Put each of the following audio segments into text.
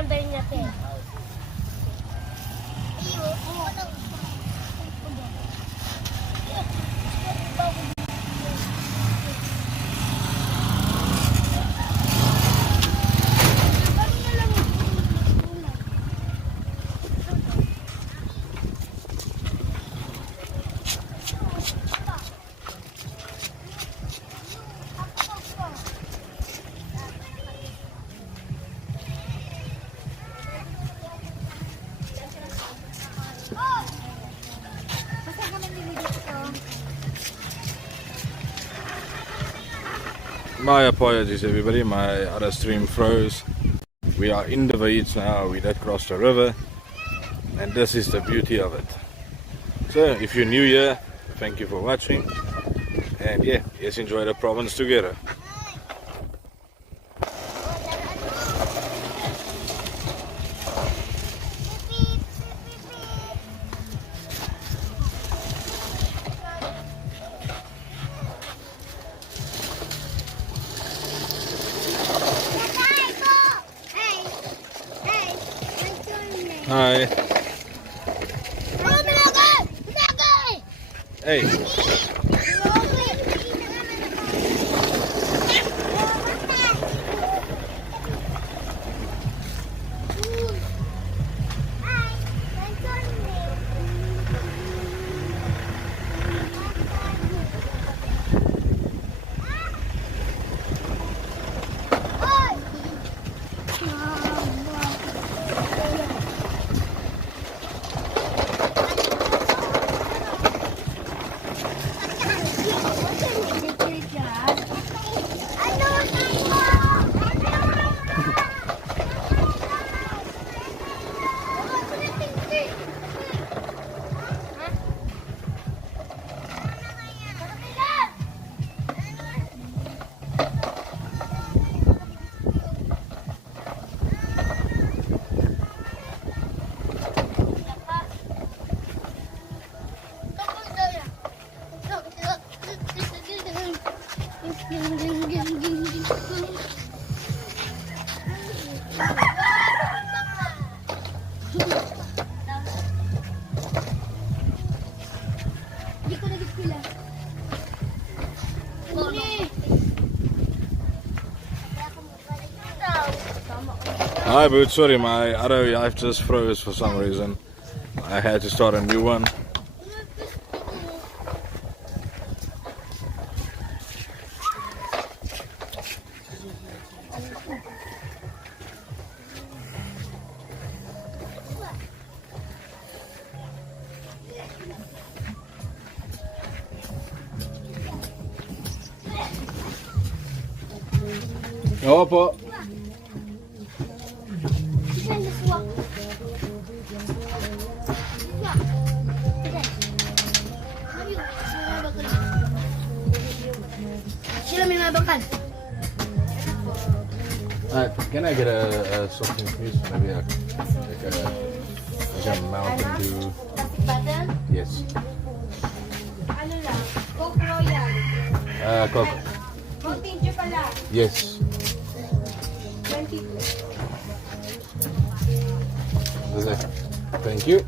number niya, te. My apologies everybody, my other stream froze. We are in the Vaits now, we did cross the river, and this is the beauty of it. So if you're new here, thank you for watching, and yeah, let's enjoy the province together. Hi. Hey. Hi Boot, sorry my other life just froze for some reason. I had to start a new one. Opo. Sila may mabakan. Can I get a something please? Maybe like a Mountain Dew. Button? Yes. Ano lang? Coke Royal. Coke. Mountain Dew pala. Yes. 22. Thank you.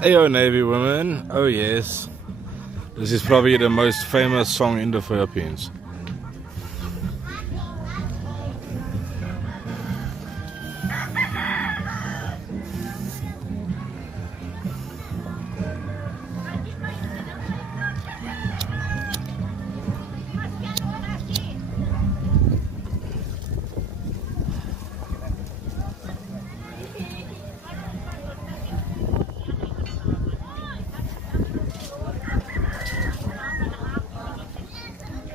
Ayo Navy women, oh yes. This is probably the most famous song in the Philippines.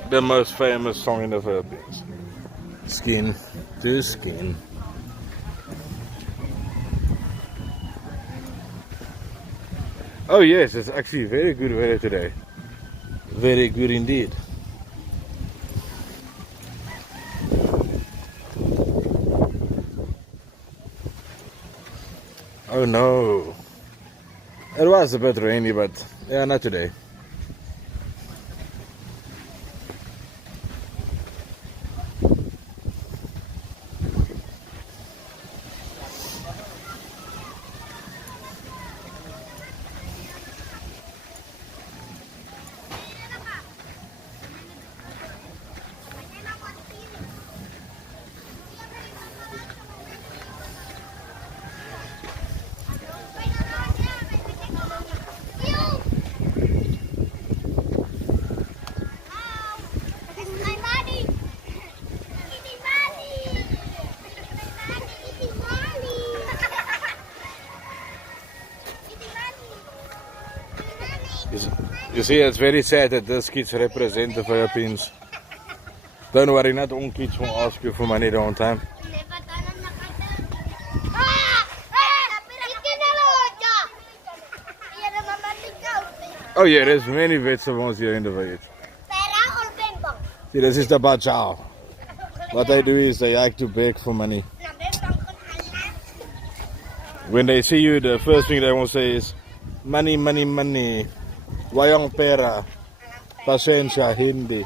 The most famous song in the Philippines. Skin to skin. Oh yes, it's actually very good weather today. Very good indeed. Oh no. It was a bit rainy, but yeah, not today. You see, it's very sad that these kids represent the Philippines. Don't worry, not all kids will ask you for money the whole time. Oh yeah, there's many vegetables here in the village. See, this is the bachao. What they do is they like to beg for money. When they see you, the first thing they will say is, money, money, money. Wayang pera. Pasensya, hindi.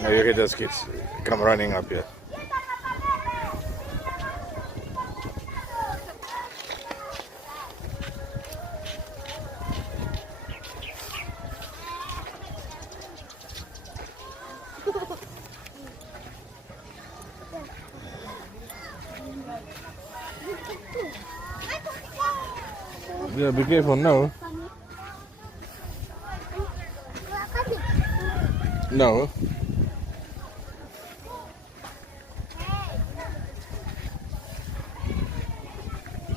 Now you get those kids come running up here. Yeah, be careful now. No.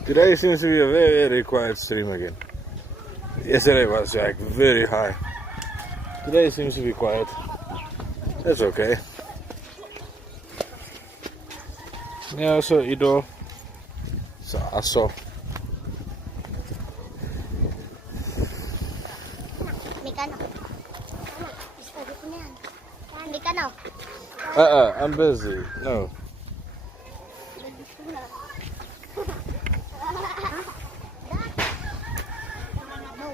Today seems to be a very, very quiet stream again. Yesterday was like very high. Today seems to be quiet. That's okay. Yeah, so Ido. So Aso. Mikano. Mikano. I'm busy. No. No.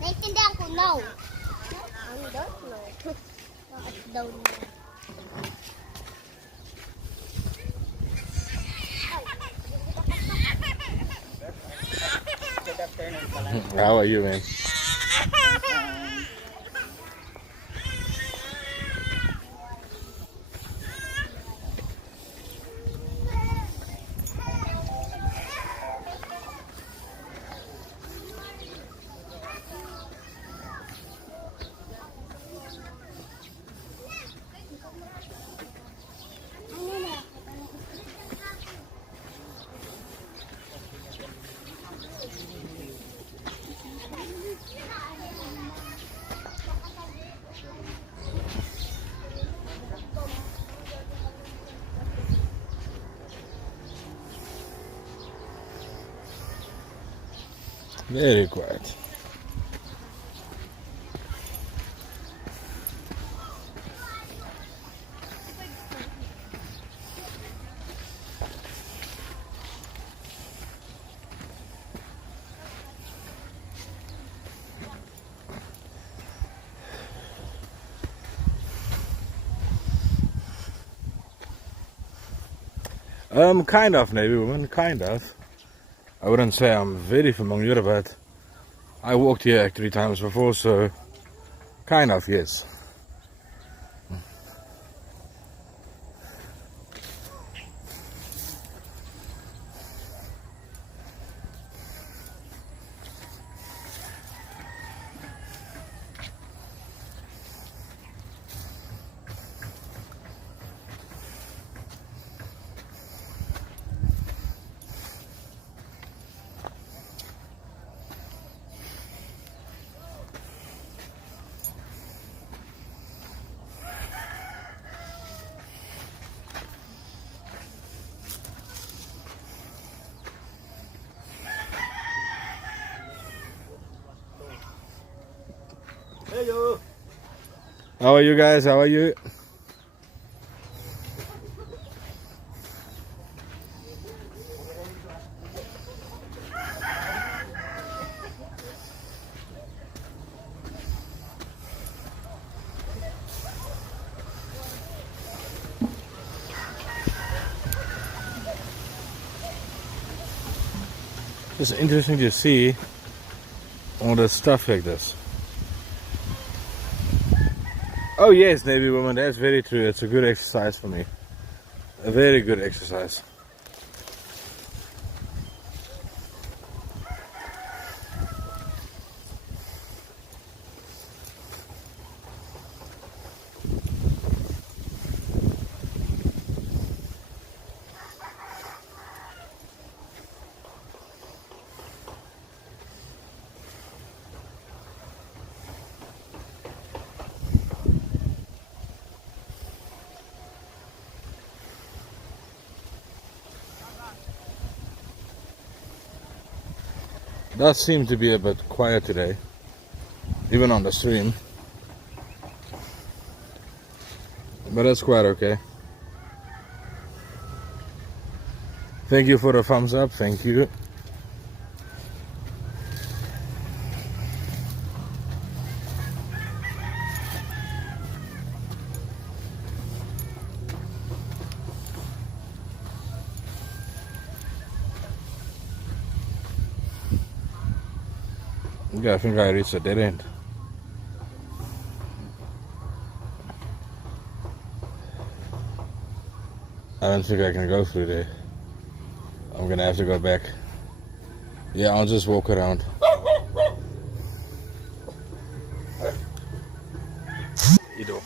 Naintindihan ko, no. Ang don't know. At daw no. How are you, man? Very quiet. Kind of, Navy woman, kind of. I wouldn't say I'm very familiar, but I walked here 3 times before, so kind of, yes. Hello. How are you guys? How are you? It's interesting to see all the stuff like this. Oh yes, Navy woman, that's very true. It's a good exercise for me. A very good exercise. Does seem to be a bit quiet today, even on the stream, but that's quite okay. Thank you for the thumbs up, thank you. Yeah, I think I reached a dead end. I don't think I can go through there. I'm gonna have to go back. Yeah, I'll just walk around. Ido.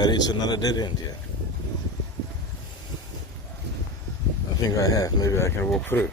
I reached another dead end here? I think I have. Maybe I can walk through.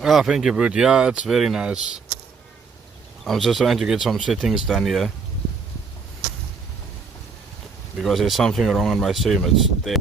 Ah, thank you, Brute. Yeah, it's very nice. I'm just trying to get some settings done here because there's something wrong on my stream. It's there.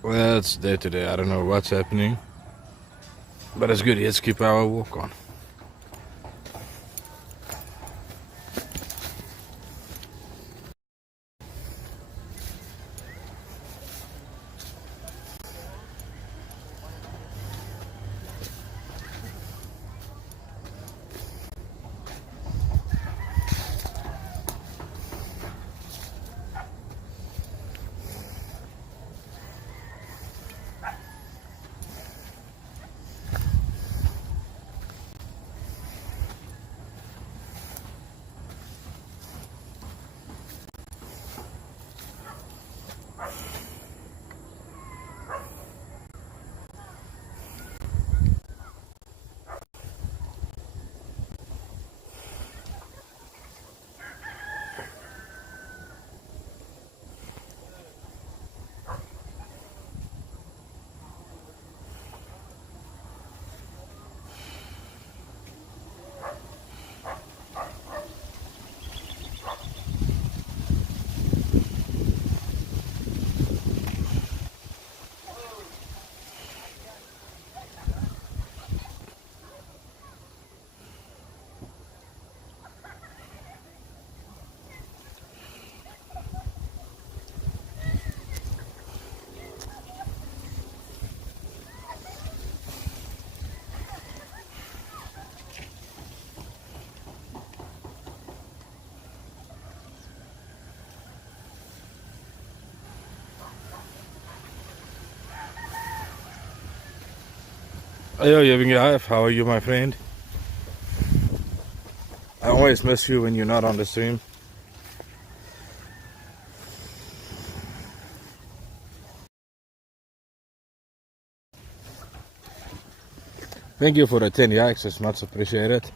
Well, it's there today. I don't know what's happening, but it's good. Let's keep our walk on. Yo, Yeving Hive, how are you, my friend? I always miss you when you're not on the stream. Thank you for the 10 likes, it's much appreciated.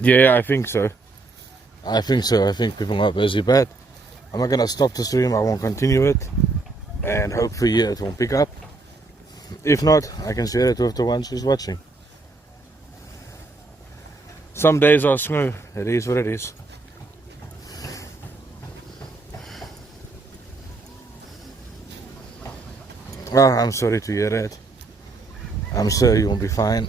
Yeah, I think so. I think people are busy, but I'm not gonna stop the stream. I won't continue it, and hopefully it won't pick up. If not, I can share it with the ones who's watching. Some days are smooth. It is what it is. Ah, I'm sorry to hear that. I'm sure you'll be fine.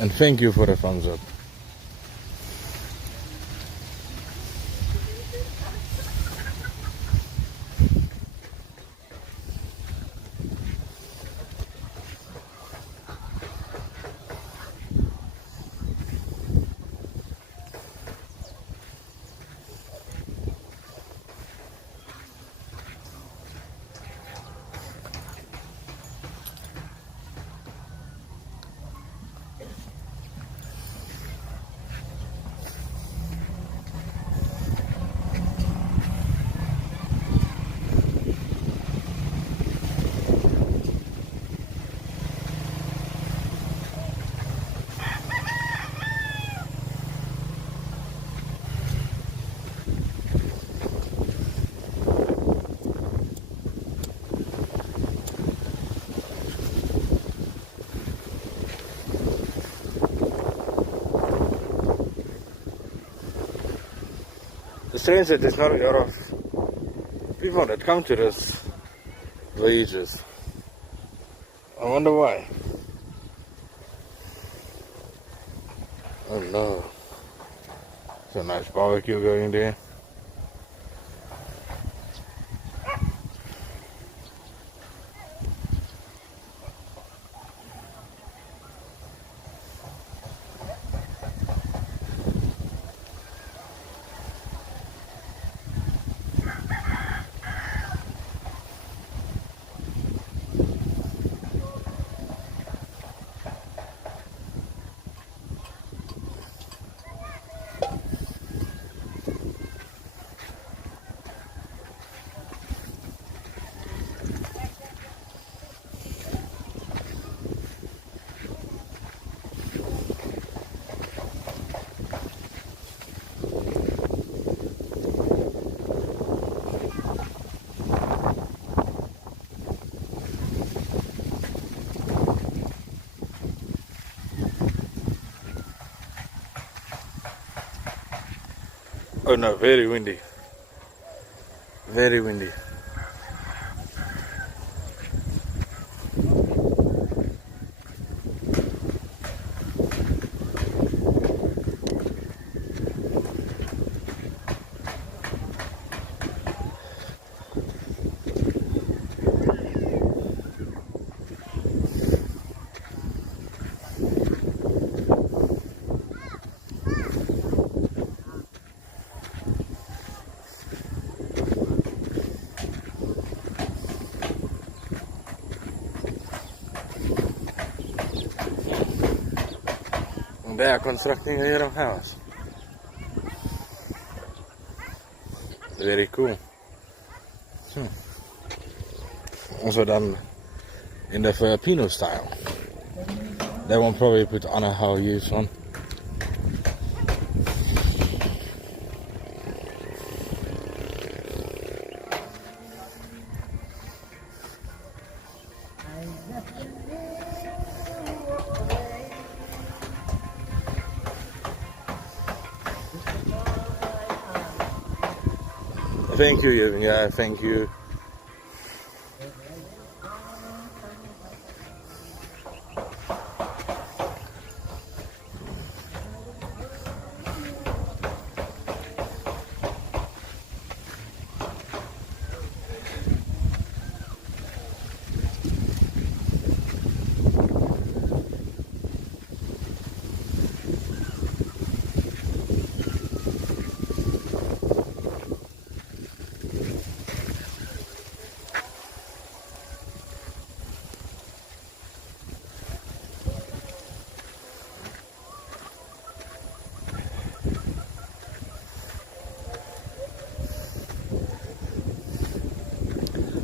And thank you for the thumbs up. strange that there's not a lot of people that come to this villages. I wonder why. Oh no. There's a nice barbecue going there. Oh no, very windy. Very windy. They are constructing a house. Very cool. Also done in the Filipino style. They won't probably put Anna How use on. Thank you, yeah, thank you.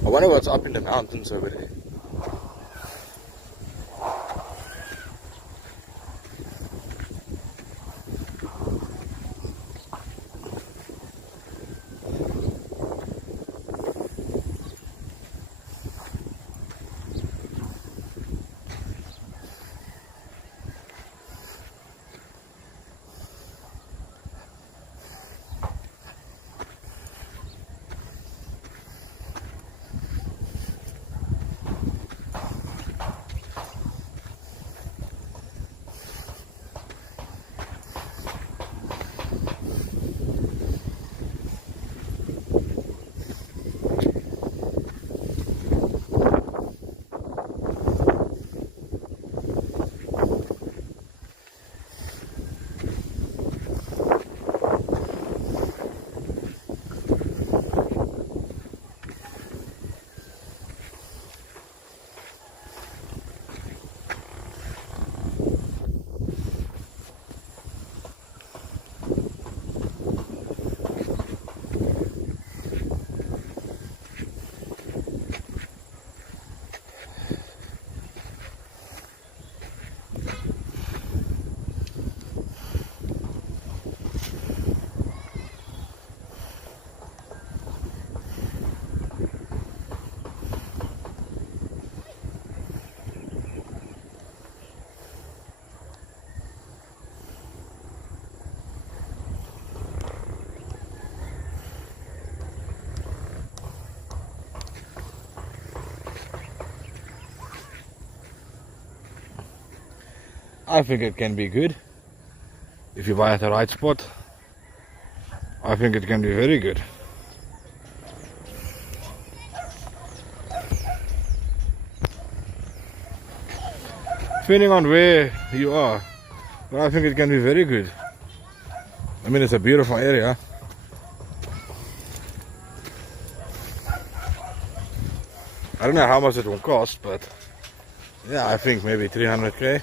I wonder what's up in the mountains over there. I think it can be good. If you buy at the right spot, I think it can be very good. Depending on where you are, but I think it can be very good. I mean, it's a beautiful area. I don't know how much it will cost, but yeah, I think maybe 300k.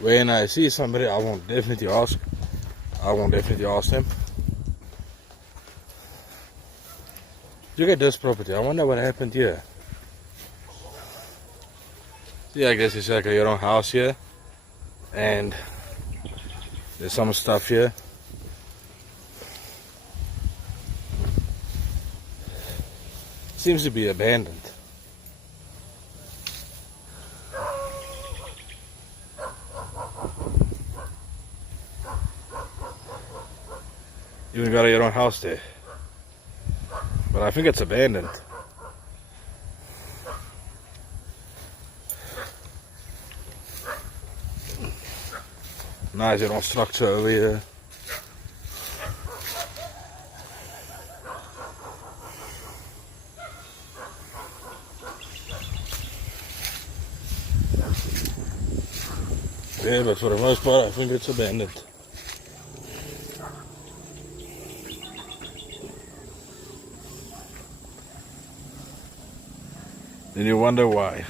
When I see somebody, I won't definitely ask. I won't definitely ask them. Look at this property. I wonder what happened here. Yeah, I guess it's like your own house here. And there's some stuff here. Seems to be abandoned. Even got your own house there. But I think it's abandoned. Nice, your own structure over here. Yeah, but for the most part, I think it's abandoned. Then you wonder why.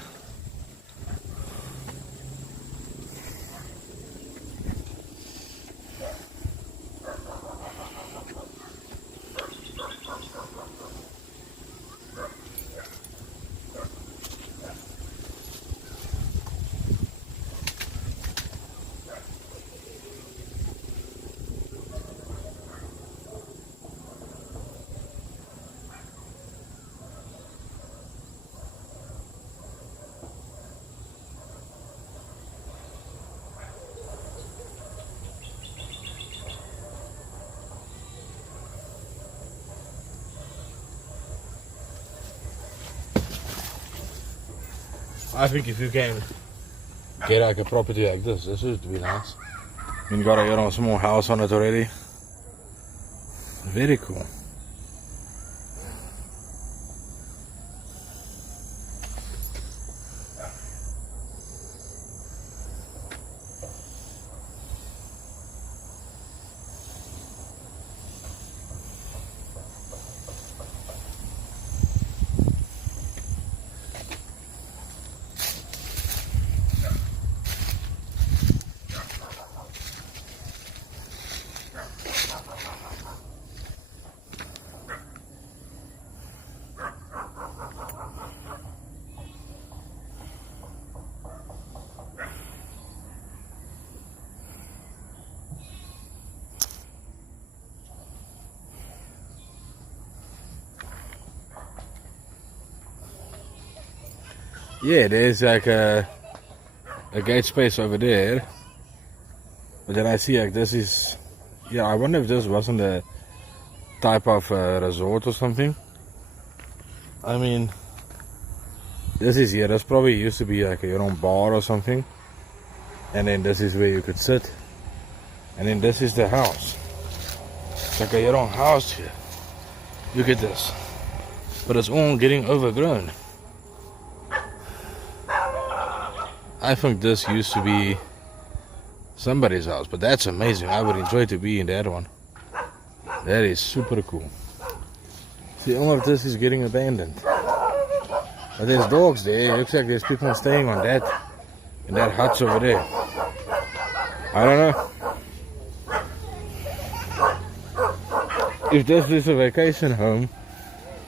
I think if you can get like a property like this would be nice. I mean, you got a small house on it already. Very cool. Yeah, there's like a gate space over there. But then I see like this is, yeah, I wonder if this wasn't a type of resort or something. I mean, this is here, this probably used to be like your own bar or something. And then this is where you could sit. And then this is the house. It's like your own house here. Look at this. But it's all getting overgrown. I think this used to be somebody's house, but that's amazing. I would enjoy to be in that one. That is super cool. See, all of this is getting abandoned. But there's dogs there. It looks like there's people staying on that. In that huts over there. I don't know. If this is a vacation home,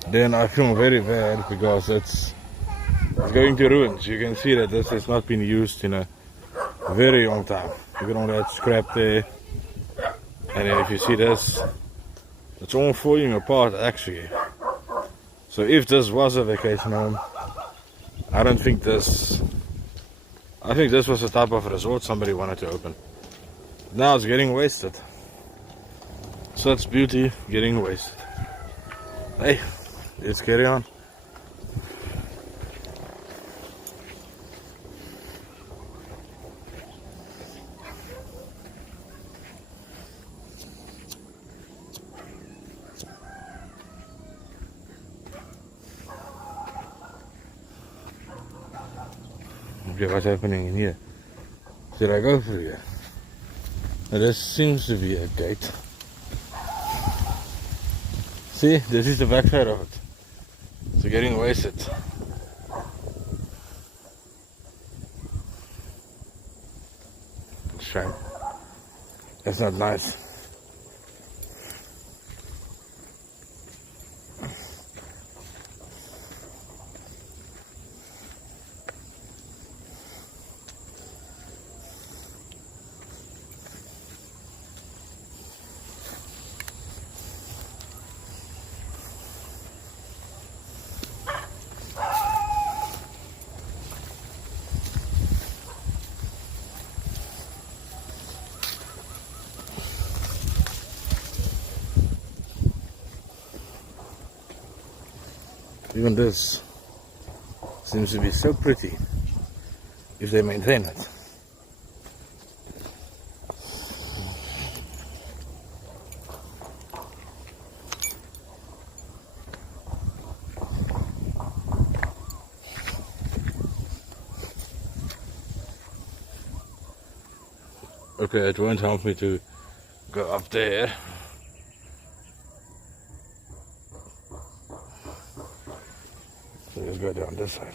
then I feel very bad because it's going to ruins. You can see that this has not been used in a very long time. You can all that scrap there. And then if you see this, it's all falling apart actually. So if this was a vacation home, I don't think this... I think this was the type of resort somebody wanted to open. Now it's getting wasted. Such beauty getting wasted. Hey, let's carry on. Okay, what's happening in here? Should I go through here? Now, this seems to be a gate. See, this is the backside of it. It's getting wasted. Shame. That's not nice. Even this seems to be so pretty if they maintain it. Okay, it won't help me to go up there. So let's go down this side.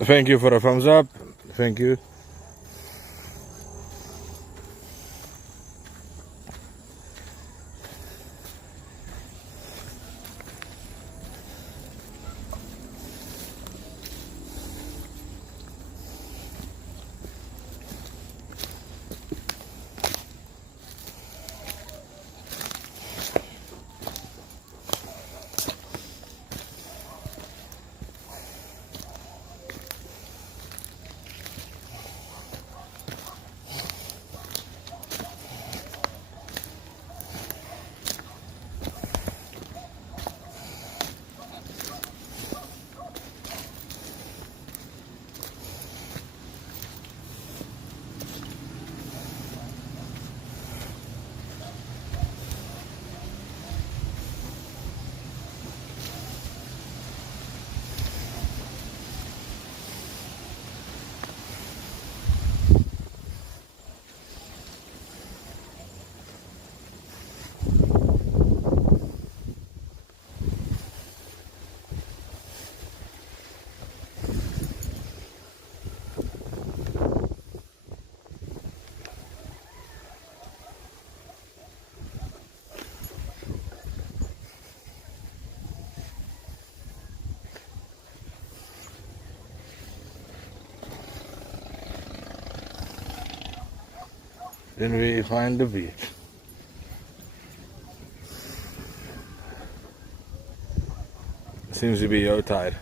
Thank you for a thumbs up. Thank you. Then we find the beach. Seems to be low tide.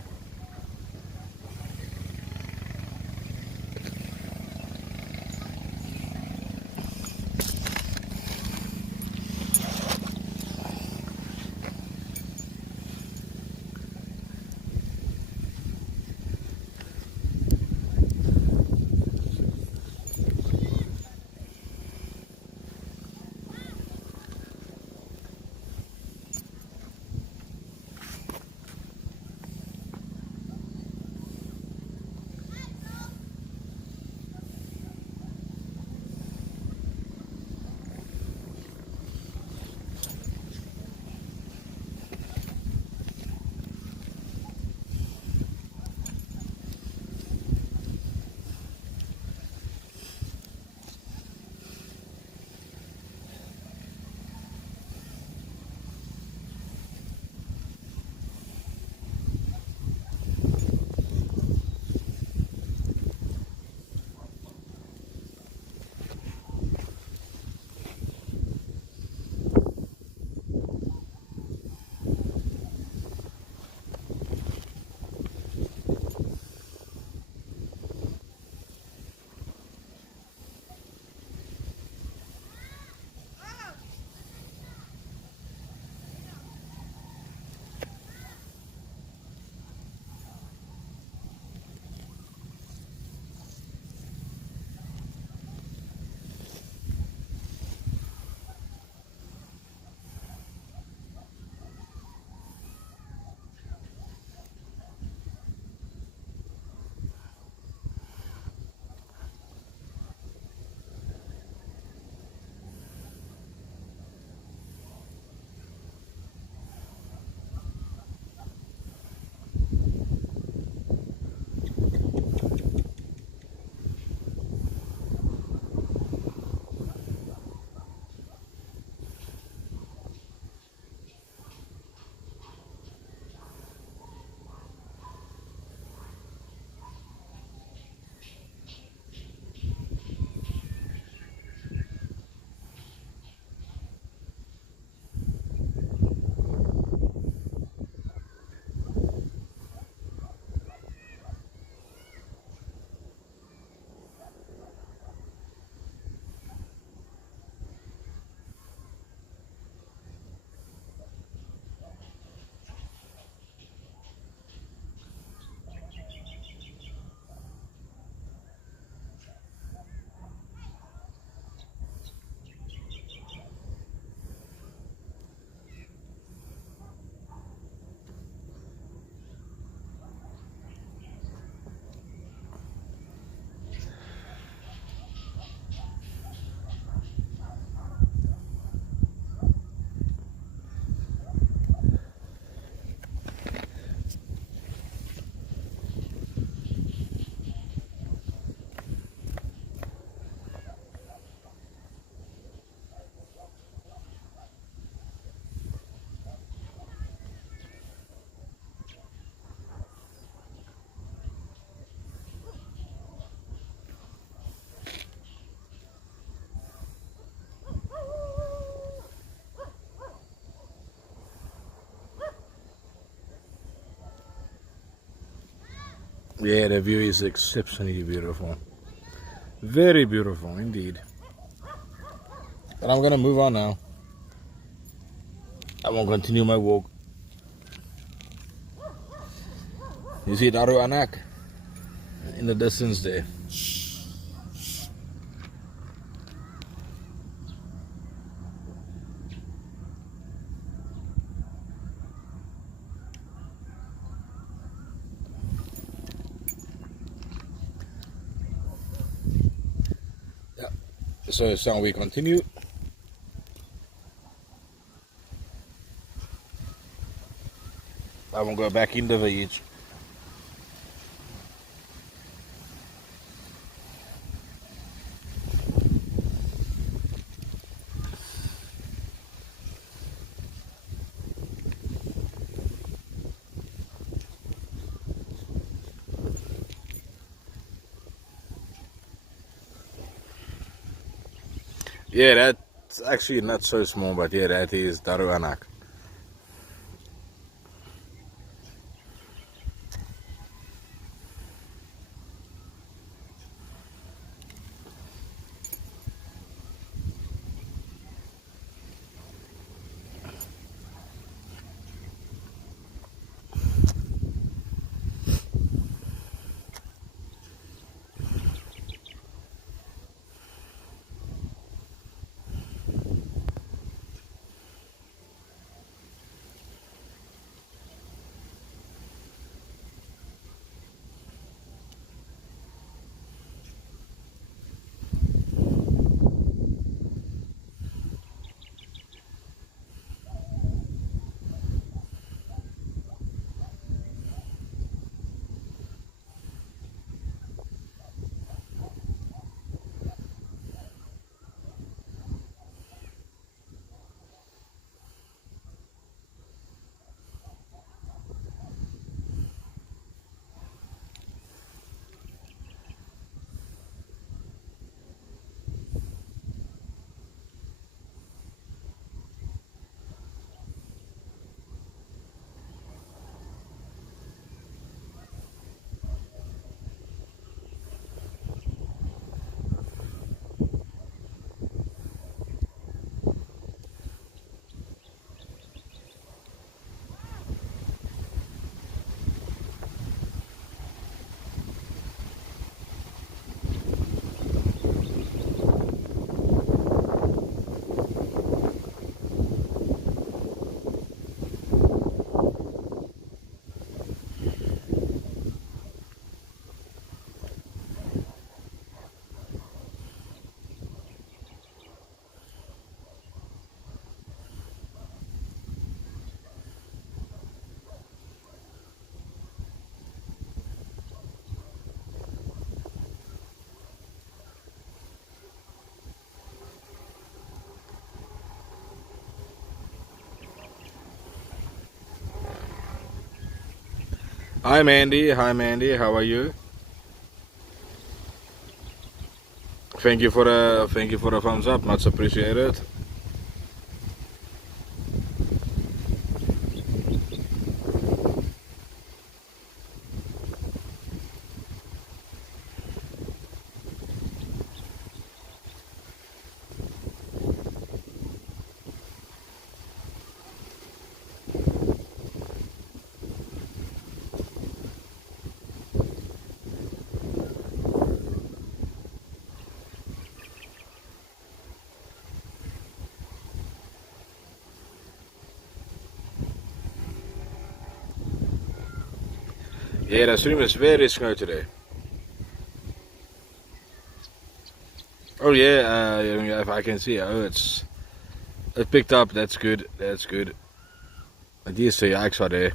Yeah, the view is exceptionally beautiful. Very beautiful indeed. But I'm gonna move on now. I won't continue my walk. You see Daru Anak in the distance there. Yeah. So we continue. I won't go back in the village. Yeah, that's actually not so small, but yeah, that is Daruanak. Hi Mandy, how are you? Thank you for the thumbs up, much appreciated. Yeah, the stream is very slow today. Oh yeah, if I can see, oh it picked up. That's good. That's good. Het is zo, ja, ik zat er.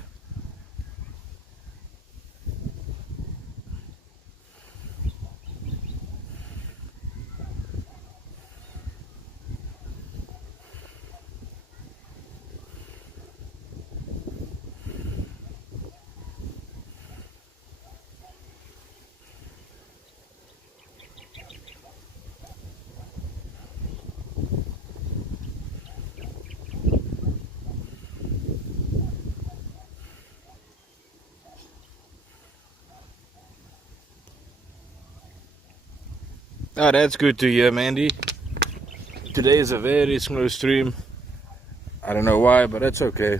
Oh, that's good to hear, Mandy. Today is a very slow stream. I don't know why, but that's okay.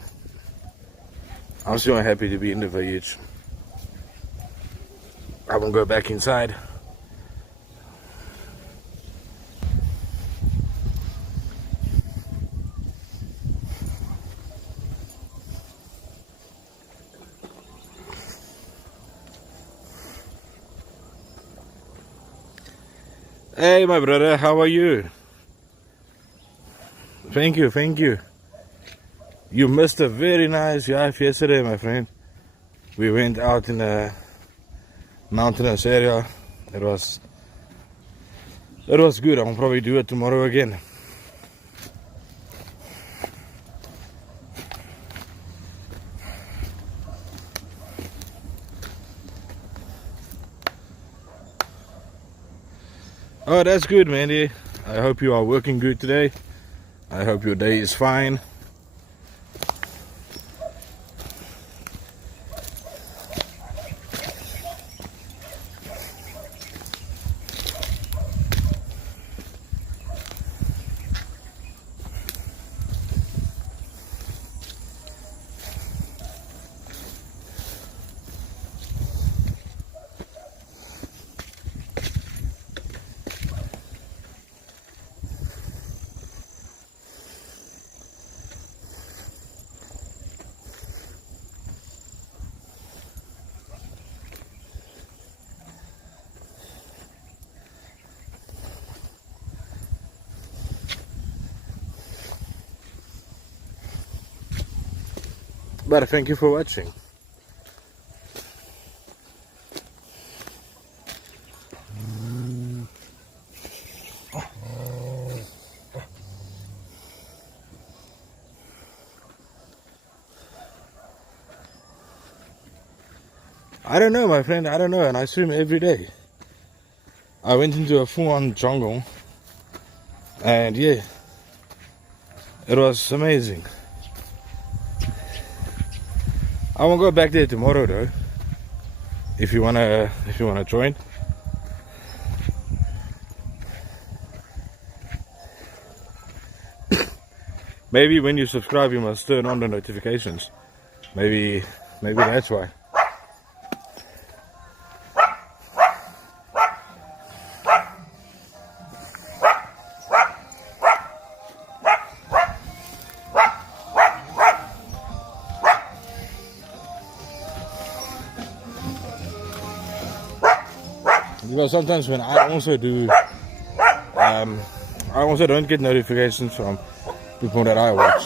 I'm still happy to be in the village. I won't go back inside. Hey, my brother, how are you? Thank you, thank you. You missed a very nice drive yesterday, my friend. We went out in a mountainous area. It was good. I'll probably do it tomorrow again. Oh, that's good, Mandy. I hope you are working good today. I hope your day is fine. But thank you for watching. I don't know, my friend, I don't know, and I swim every day. I went into a full-on jungle, and yeah, it was amazing. I won't go back there tomorrow though. If you wanna join. Maybe when you subscribe, you must turn on the notifications. Maybe that's why. Because sometimes when I also do, I also don't get notifications from people that I watch.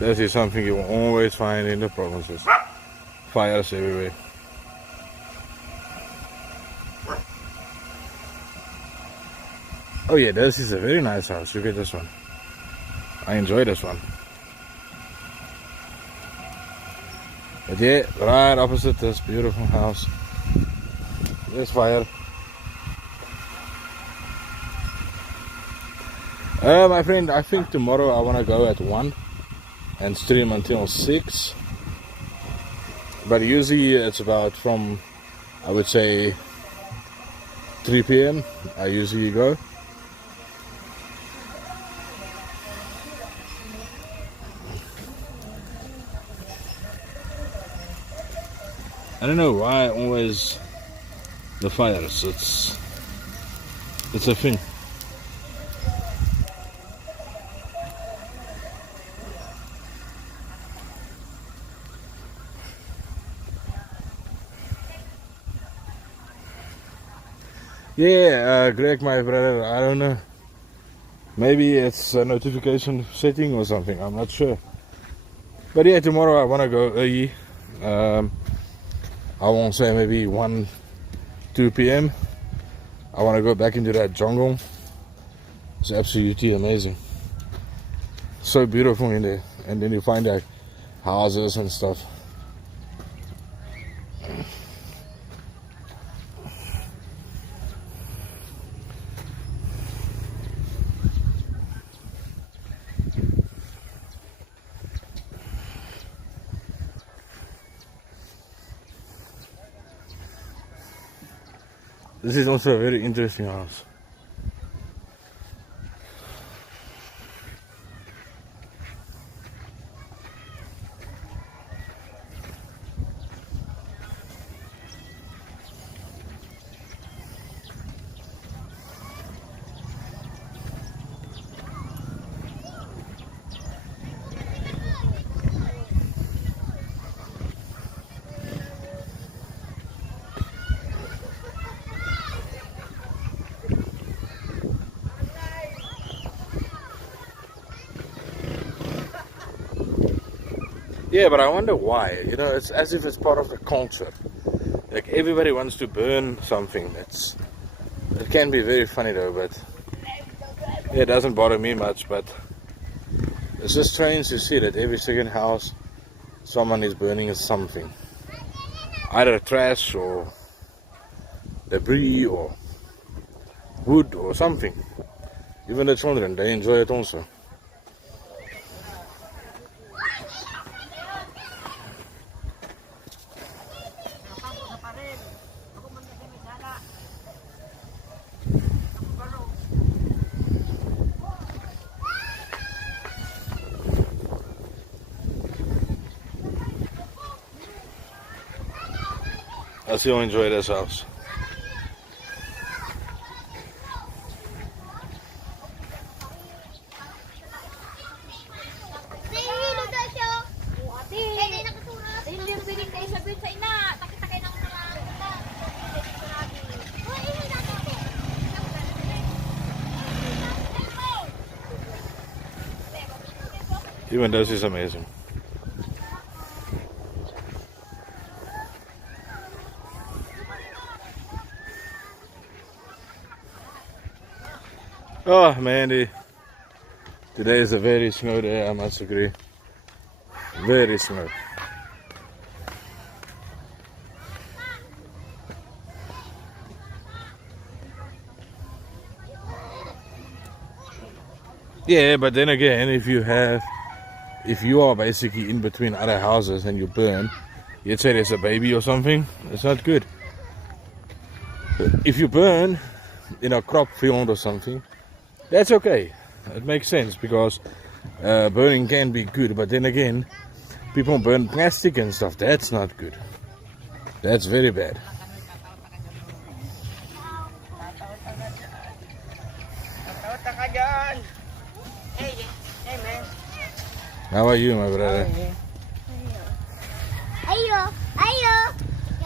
This is something you will always find in the provinces. Fires everywhere. Oh yeah, this is a very nice house. Look at this one. I enjoy this one. But yeah, right opposite this beautiful house. There's fire. My friend, I think tomorrow I want to go at 1 and stream until 6. But usually it's about from, I would say, 3 p.m. I usually go. I don't know why always the fires. It's a thing. Yeah, Greg, my brother, I don't know. Maybe it's a notification setting or something, I'm not sure. But yeah, tomorrow I want to go early. I won't say maybe 1, 2 p.m. I want to go back into that jungle. It's absolutely amazing. So beautiful in there. And then you find like houses and stuff. This is also a very interesting house. Yeah, but I wonder why. You know, it's as if it's part of the culture. Like everybody wants to burn something. It can be very funny though, but yeah, it doesn't bother me much. But it's just strange to see that every second house someone is burning something, either trash or debris or wood or something. Even the children, they enjoy it also. I still enjoy this house. Even this is amazing. Oh man, today is a very snow day, I must agree. Very snow. Yeah, but then again, if you are basically in between other houses and you burn, you'd say there's a baby or something, it's not good. If you burn in a crop field or something, that's okay. It makes sense because burning can be good, but then again, people burn plastic and stuff. That's not good. That's very bad. How are you, my brother? Ayo, ayo.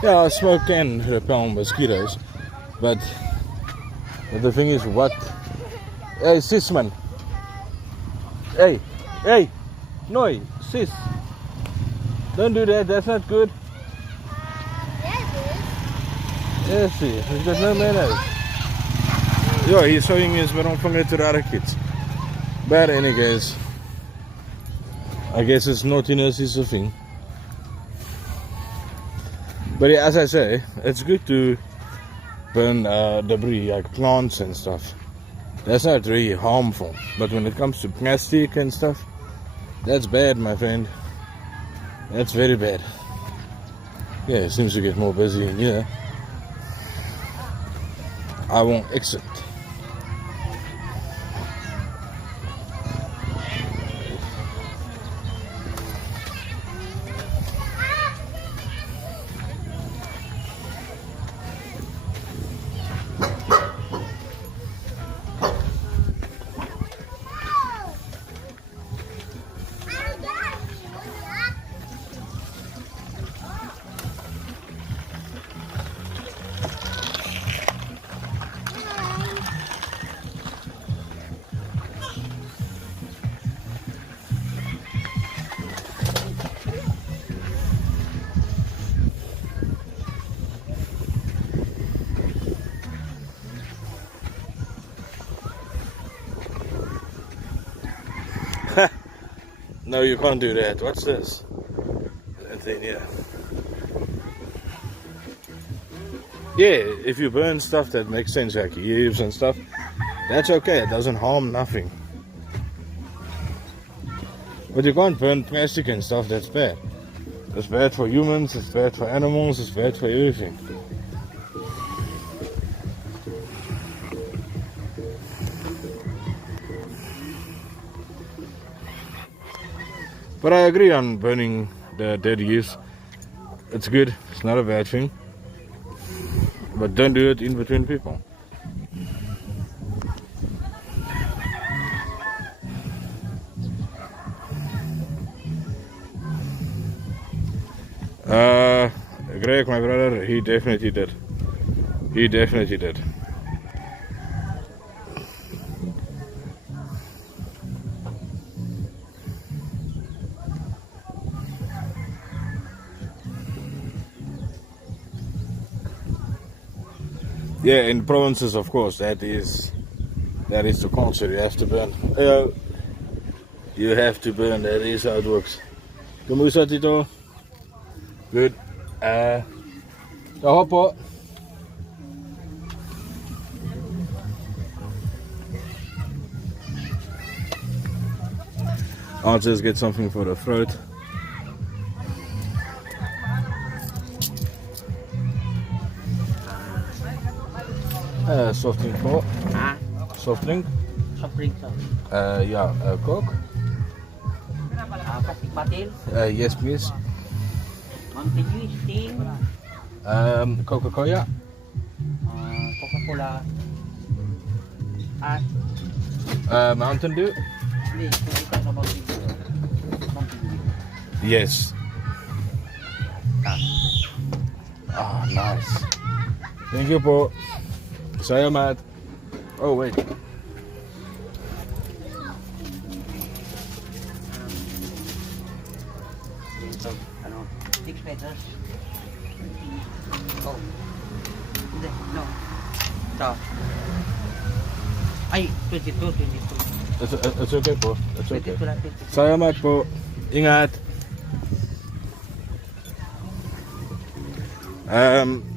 Yeah, smoke can repel mosquitoes, but the thing is, what? Hey, sis, man. Hey, no, sis. Don't do that. That's not good. Yes, see, he's got no manners. Yeah, he's showing his waarom van het rare kids. But anyways, I guess it's naughtiness is a thing. But yeah, as I say, it's good to burn debris like plants and stuff. That's not really harmful. But when it comes to plastic and stuff, that's bad, my friend. That's very bad. Yeah, it seems to get more busy in here. I won't exit. No, you can't do that. What's this? And then, yeah, if you burn stuff that makes sense, like leaves and stuff, that's okay. It doesn't harm nothing. But you can't burn plastic and stuff. That's bad. It's bad for humans. It's bad for animals. It's bad for everything. But I agree on burning the dead leaves. It's good. It's not a bad thing. But don't do it in between people. Greg, my brother, he definitely did. He definitely did. Yeah, in provinces, of course, that is the culture. You have to burn. You have to burn. That is how it works. Como is Tito? Good. Hoppo. I'll just get something for the throat. Soft drink for. Ah, Soft drink. soft drink. Yeah, Coke. Plastic bottle. Yes, please. Mountain Dew, Sting. Coca-Cola. Coca-Cola. Ah, Mountain Dew. hindi. Hindi ka sa Mountain Dew. Mountain Dew. Yes. Ah, nice. Thank you po. Salamat. Oh, wait. So, ano, 6 pesos. Oh. Hindi, no. Ito. Ay, 22. It's okay po. It's okay. 22 lang, 22. Salamat po. Ingat.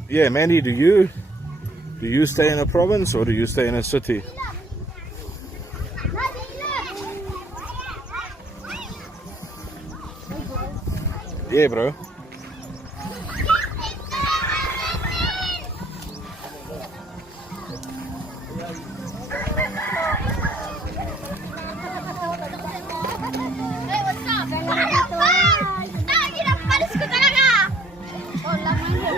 Yeah, Mandy, do you stay in a province or do you stay in a city? Yeah, bro. Hey, what's up? Ginapalis ko talaga! Oh, laman yun.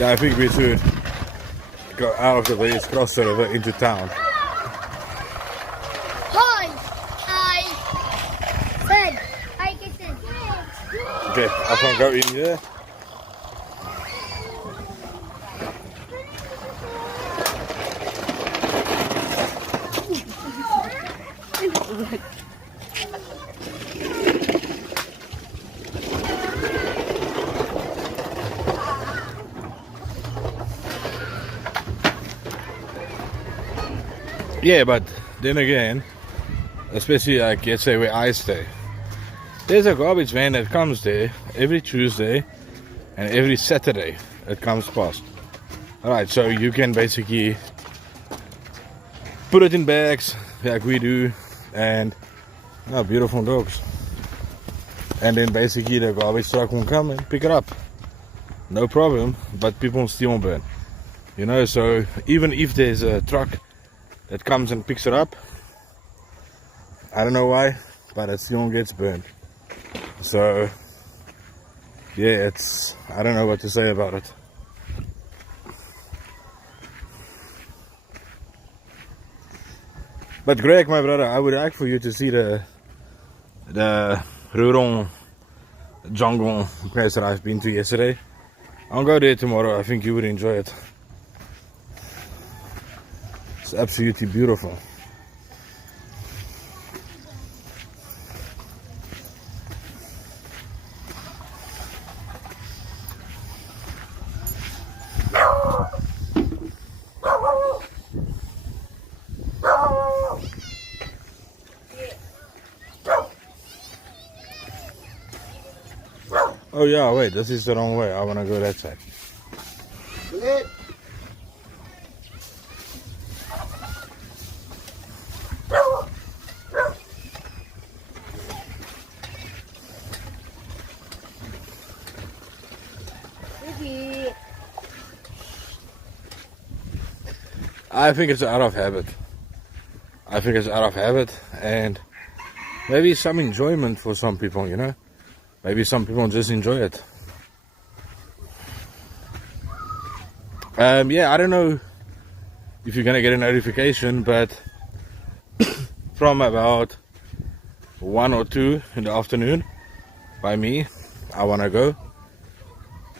Yeah, I think we should go out of the village, cross the river into town. Hi! I said, I said. Okay, I can go in there. Yeah, but then again, especially like let's say where I stay, there's a garbage van that comes there every Tuesday and every Saturday it comes past. Alright, so you can basically put it in bags like we do and beautiful dogs. And then basically the garbage truck will come and pick it up. No problem, but people still burn. You know, so even if there's a truck that comes and picks it up, I don't know why, but it still gets burned. So yeah, I don't know what to say about it. But Greg, my brother, I would like for you to see the rural jungle place that I've been to yesterday. I'll go there tomorrow. I think you would enjoy it. It's absolutely beautiful. Oh yeah, wait, this is the wrong way. I want to go that side. I think it's out of habit. I think it's out of habit, and maybe some enjoyment for some people, you know. Maybe some people just enjoy it. Yeah, I don't know if you're gonna get a notification, but from about 1 or 2 in the afternoon by me, I wanna go.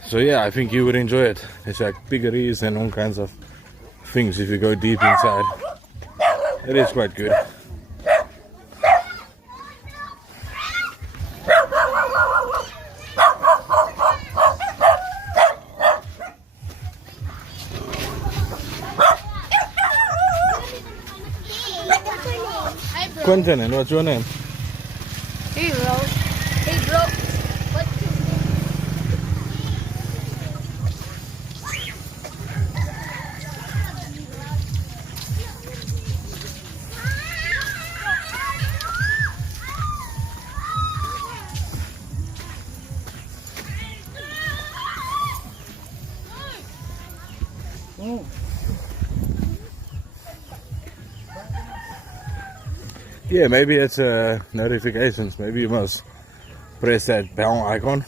So yeah, I think you would enjoy it. It's like piggeries and all kinds of things if you go deep inside. It is quite good. Quentin, and what's your name? Hey, bro. Hey, bro. What's his name? Yeah, maybe it's notifications. Maybe you must press that bell icon.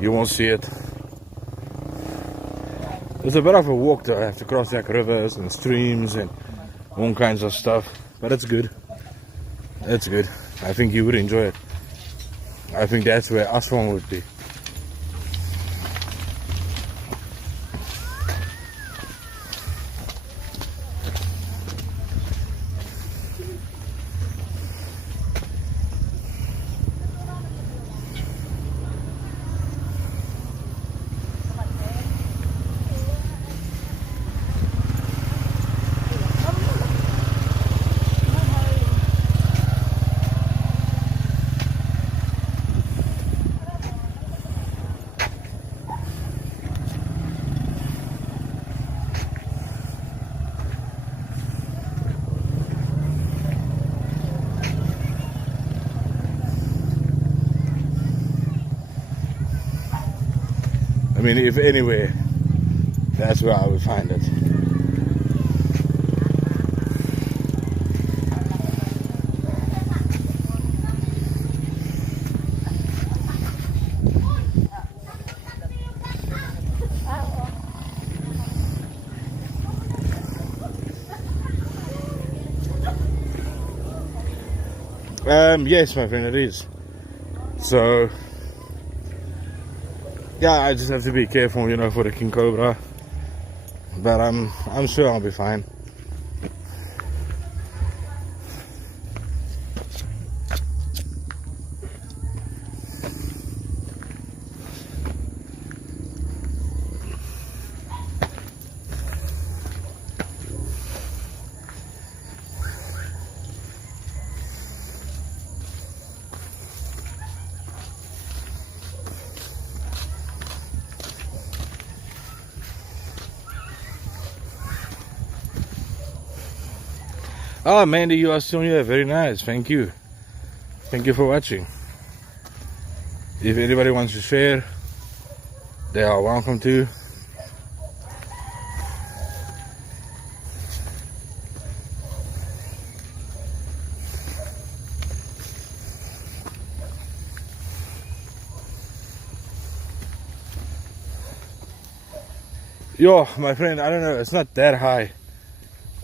You won't see it. It's a bit of a walk though. I have to cross like rivers and streams and all kinds of stuff. But it's good. It's good. I think you would enjoy it. I think that's where Aswan would be. I mean, if anywhere, that's where I would find it. Yes, my friend, it is. So, yeah, I just have to be careful, you know, for the king cobra. But I'm sure I'll be fine. Oh, Mandy, you are still here. Very nice. Thank you. Thank you for watching. If anybody wants to share, they are welcome to. Yo, my friend, I don't know. It's not that high.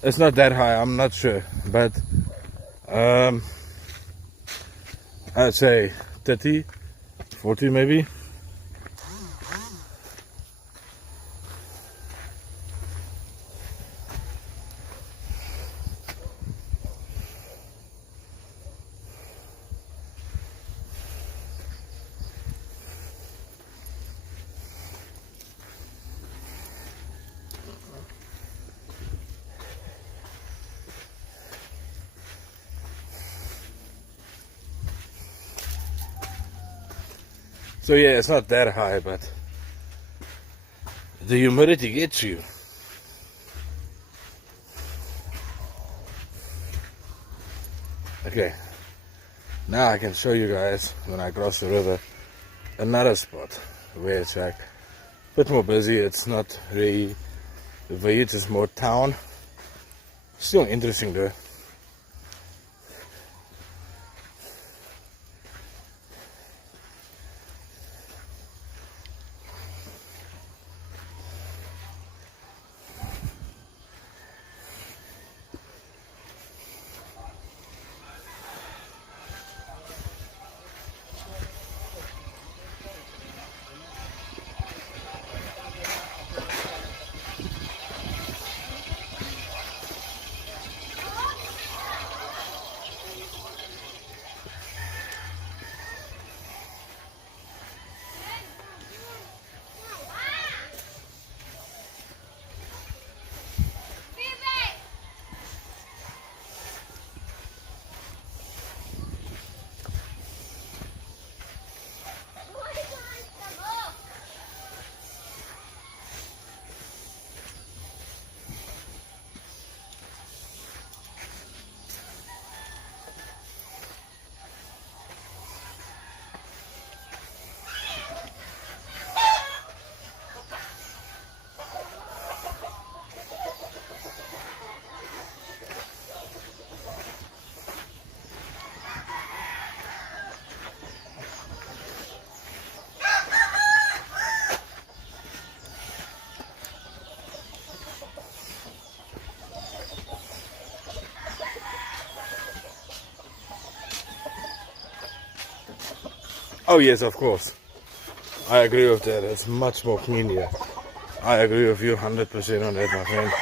It's not that high. I'm not sure, but I'd say 30, 40 maybe. So yeah, it's not that high, but the humidity gets you. Okay, now I can show you guys when I cross the river another spot where it's like a bit more busy. It's not really the Vaiit, is more town. Still interesting though. Oh yes, of course. I agree with that. It's much more clean here. I agree with you 100% on that, my friend.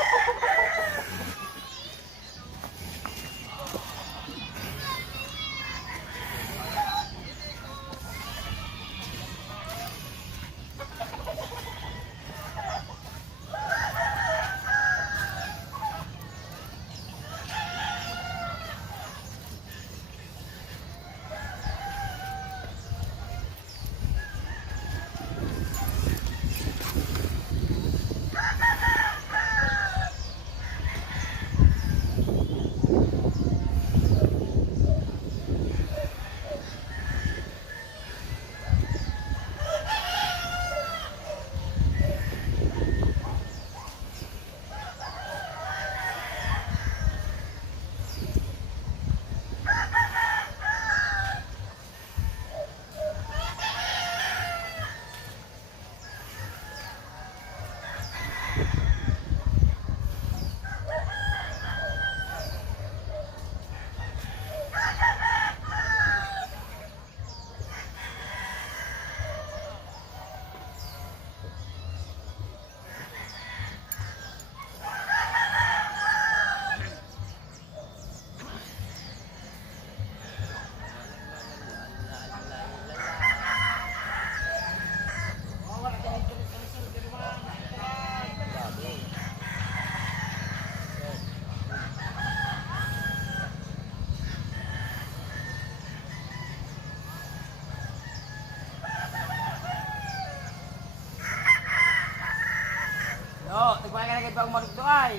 Oh, tignan ka na kayo bang marugdo ay.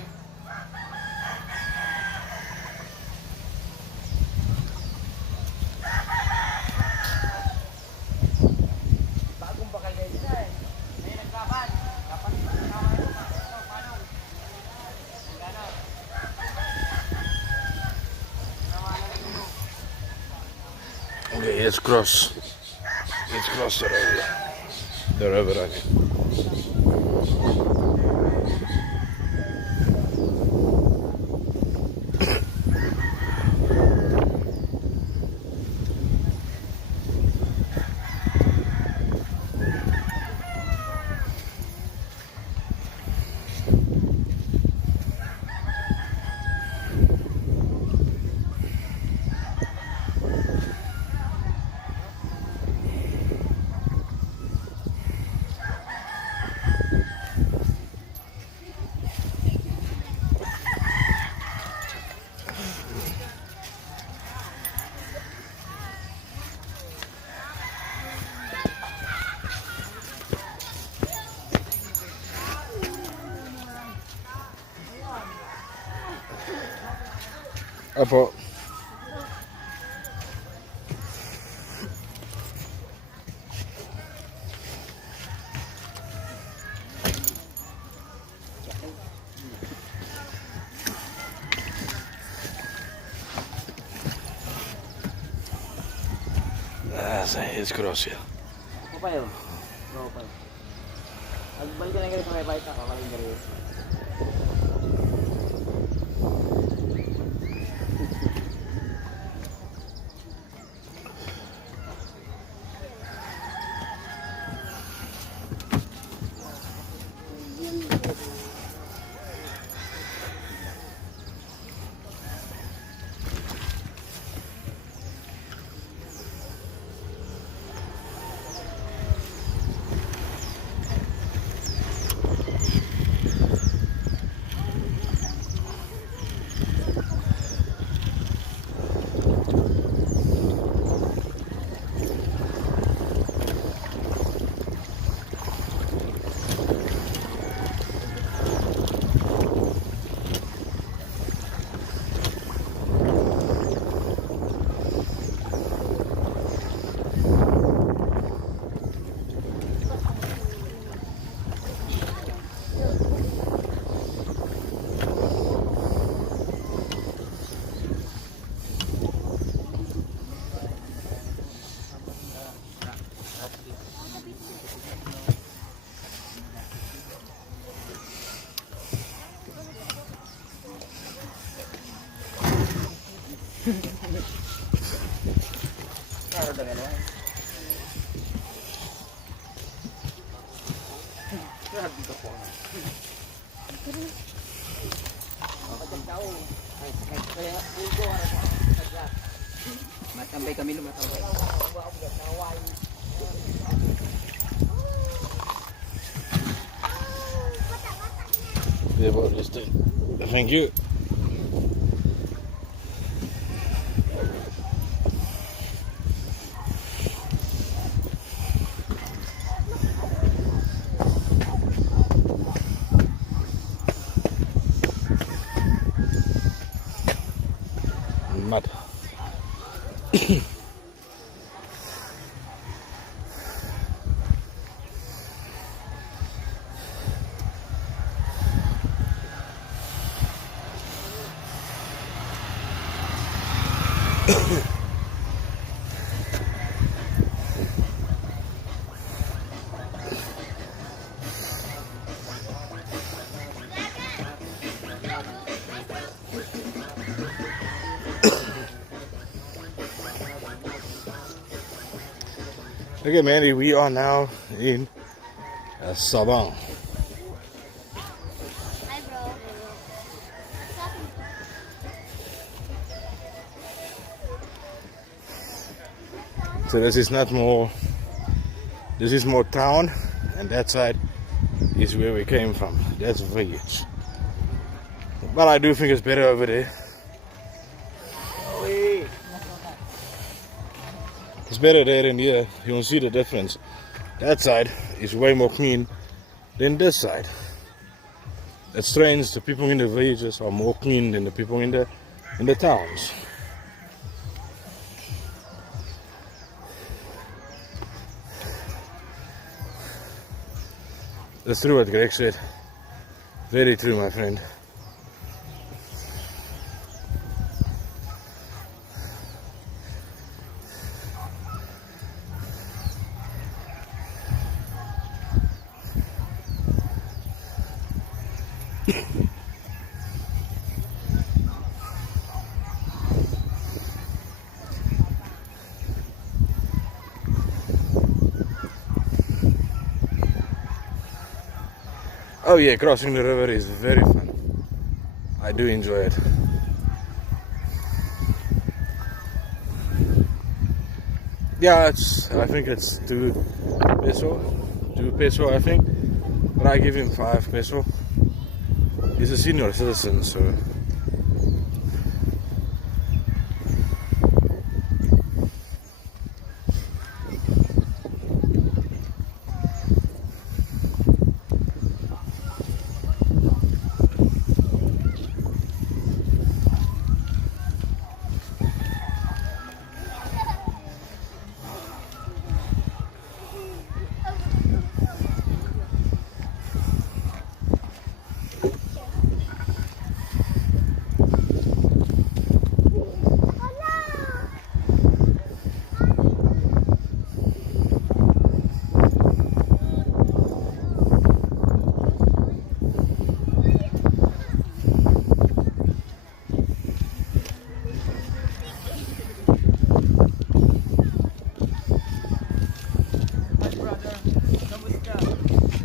Bagong bakal kayo dito ay. May nagkapan. Kapan pa sa kamay mo. Ito, manong. Gano'n. Okay, let's cross. Let's cross the river. The river, I mean. Apo. Saya cross ya. Apa pa yun? Bro pa. Agbalik ka na kayo sa may bike na kakaling ka rin. Claro, dengan lain. Grabe ka po. Kapag tao, kaya ugo ara sa kanya. Matambay kami lumatambay. Yeah, well, just thank you. Mud. Okay, Mandy, we are now in Sabang. Hi, bro. So this is not more, this is more town, and that side is where we came from. That's village. But I do think it's better over there. It's better there than here. You don't see the difference. That side is way more clean than this side. It's strange, the people in the villages are more clean than the people in the towns. That's true what Greg said. Very true, my friend. Oh yeah, crossing the river is very fun. I do enjoy it. Yeah, I think it's 2 peso, I think. But I give him 5 peso. He's a senior citizen, so.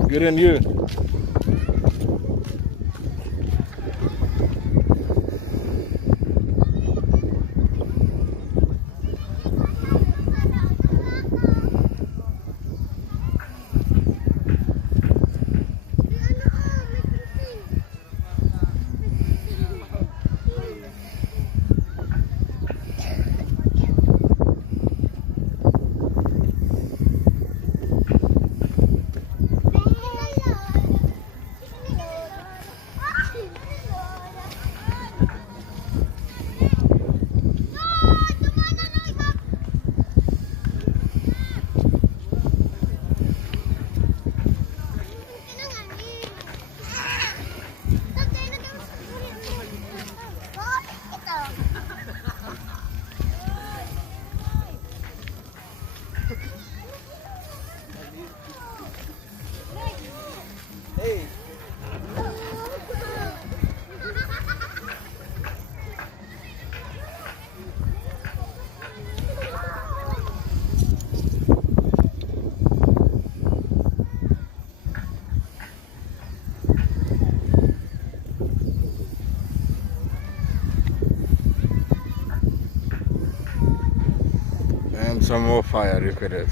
Good and you. And some more fire, look at it.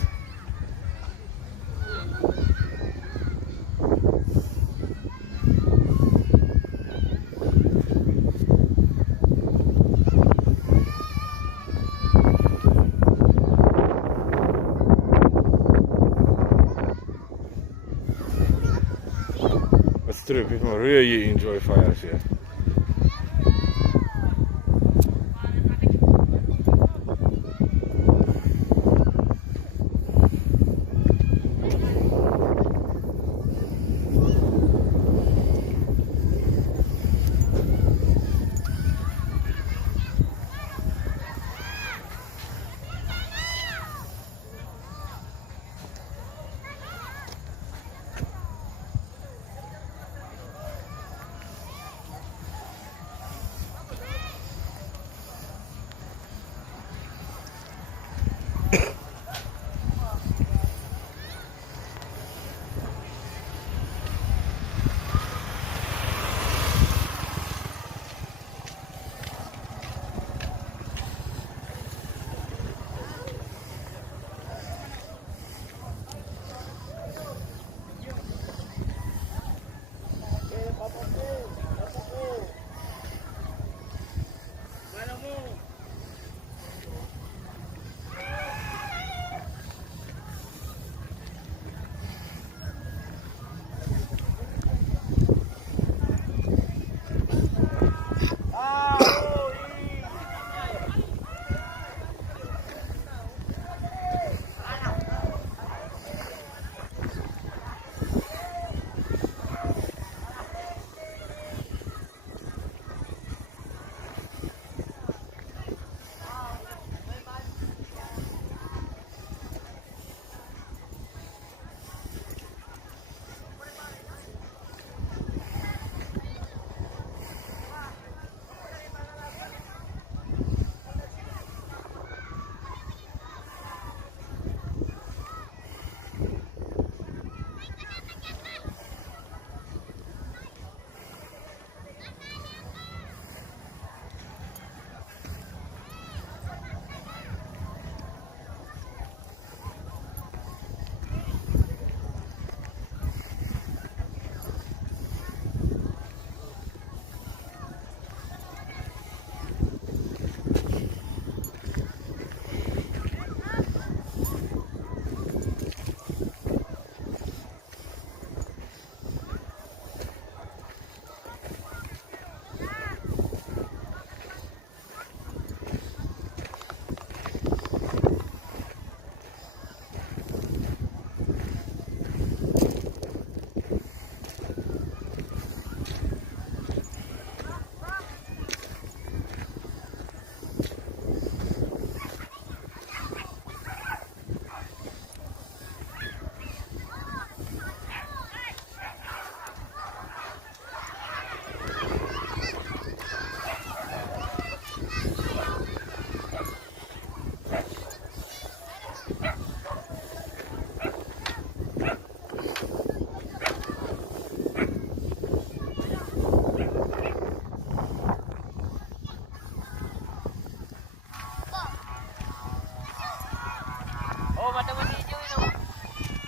It's true, people really enjoy fires here.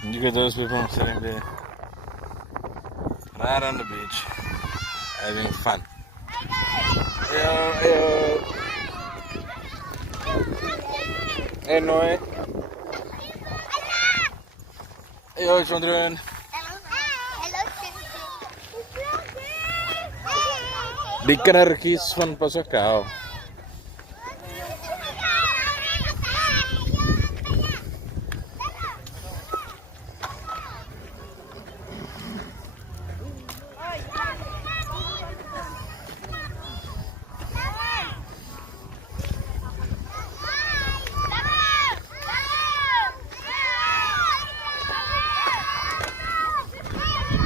Look at those people sitting there, right on the beach, having fun. Yo, yo. Hey, Noe. Yo, children. Die kindertjies van Pasakau.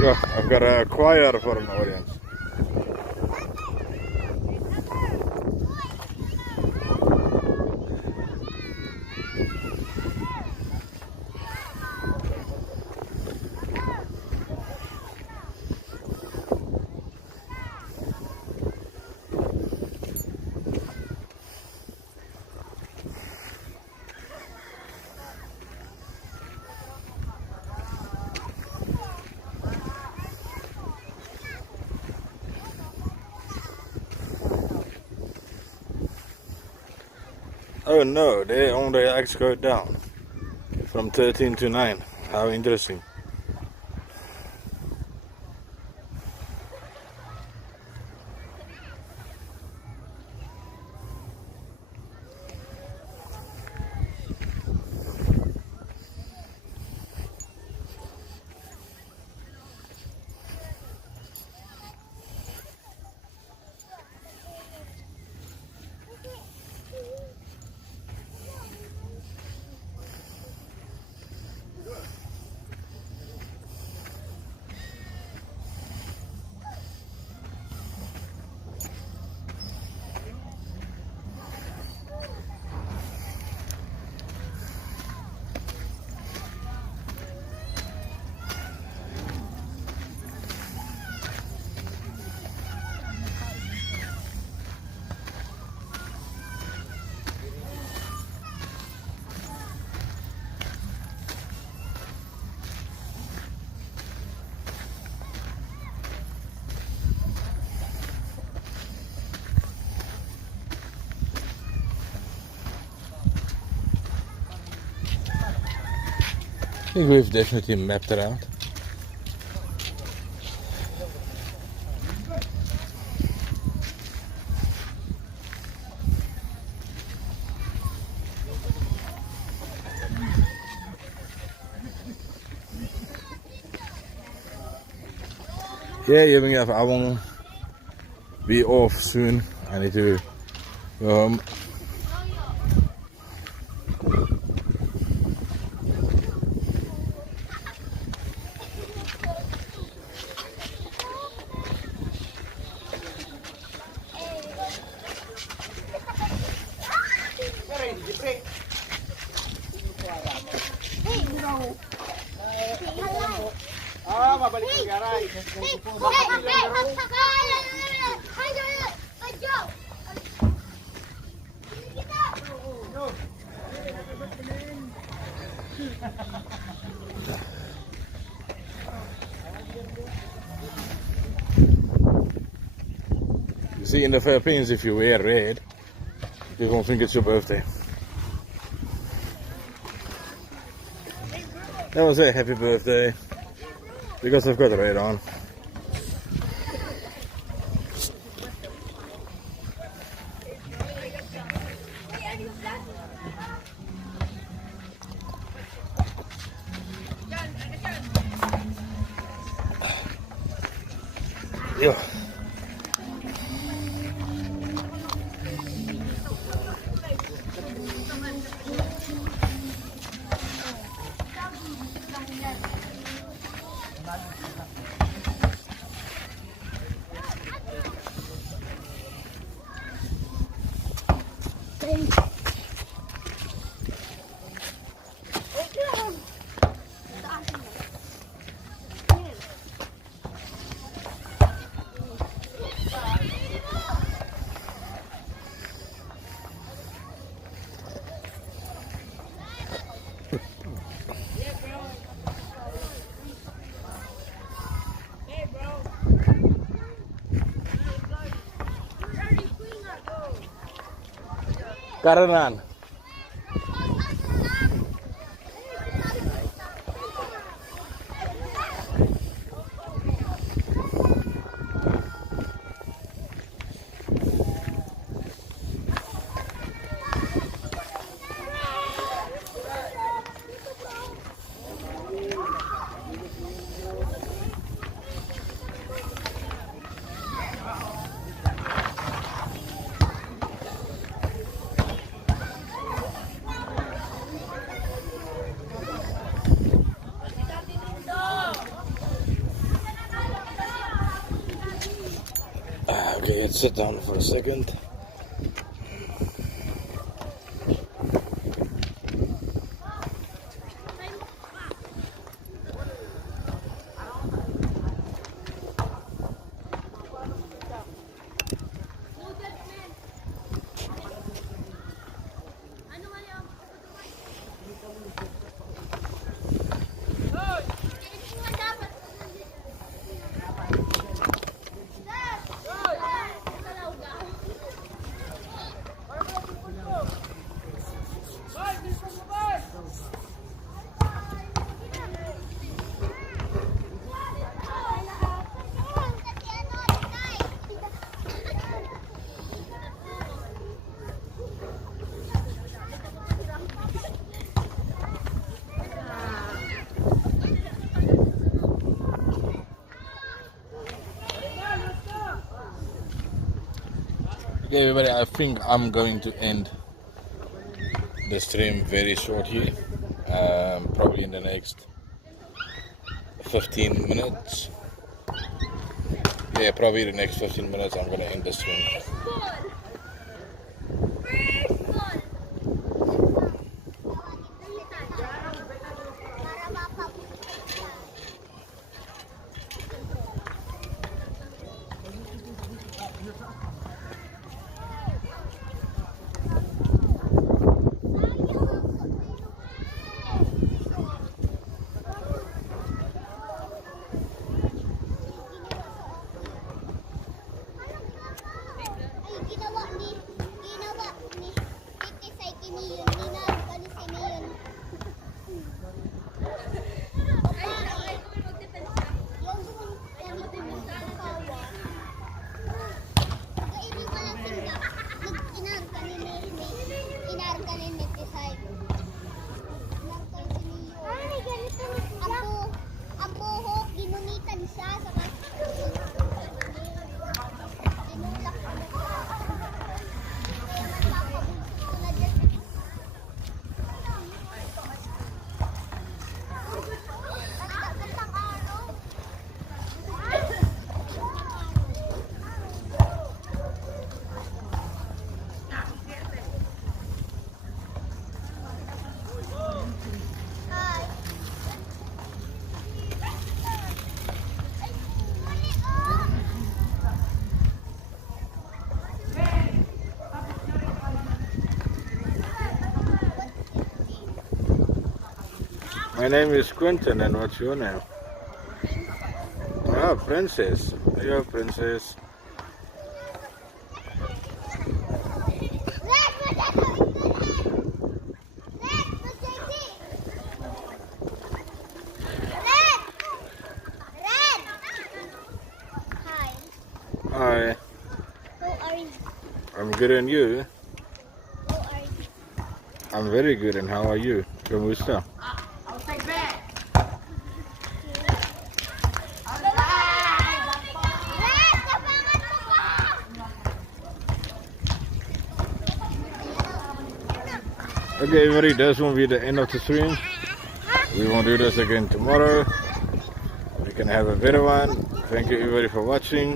Yeah, I've got a choir for an audience. Oh no, they only axe go down from 13 to 9. How interesting. I think we've definitely mapped it out. Yeah, Jeving, I won't be off soon. I need to go home. Mabalik sa garay. You see, in the Philippines, if you wear red, people think it's your birthday. That was a happy birthday because I've got red on. Yeah. Karenan. Okay, let's sit down for a second. Okay, everybody, I think I'm going to end the stream very shortly. Probably in the next 15 minutes. Yeah, probably the next 15 minutes I'm going to end the stream. My name is Quentin, and what's your name? Ah, Princess. You're a princess. Hi. Who are you? I'm good, and you? Who are you? I'm very good, and how are you? Kamusta? Okay, everybody, this won't be the end of the stream. We won't do this again tomorrow. We can have a better one. Thank you, everybody, for watching.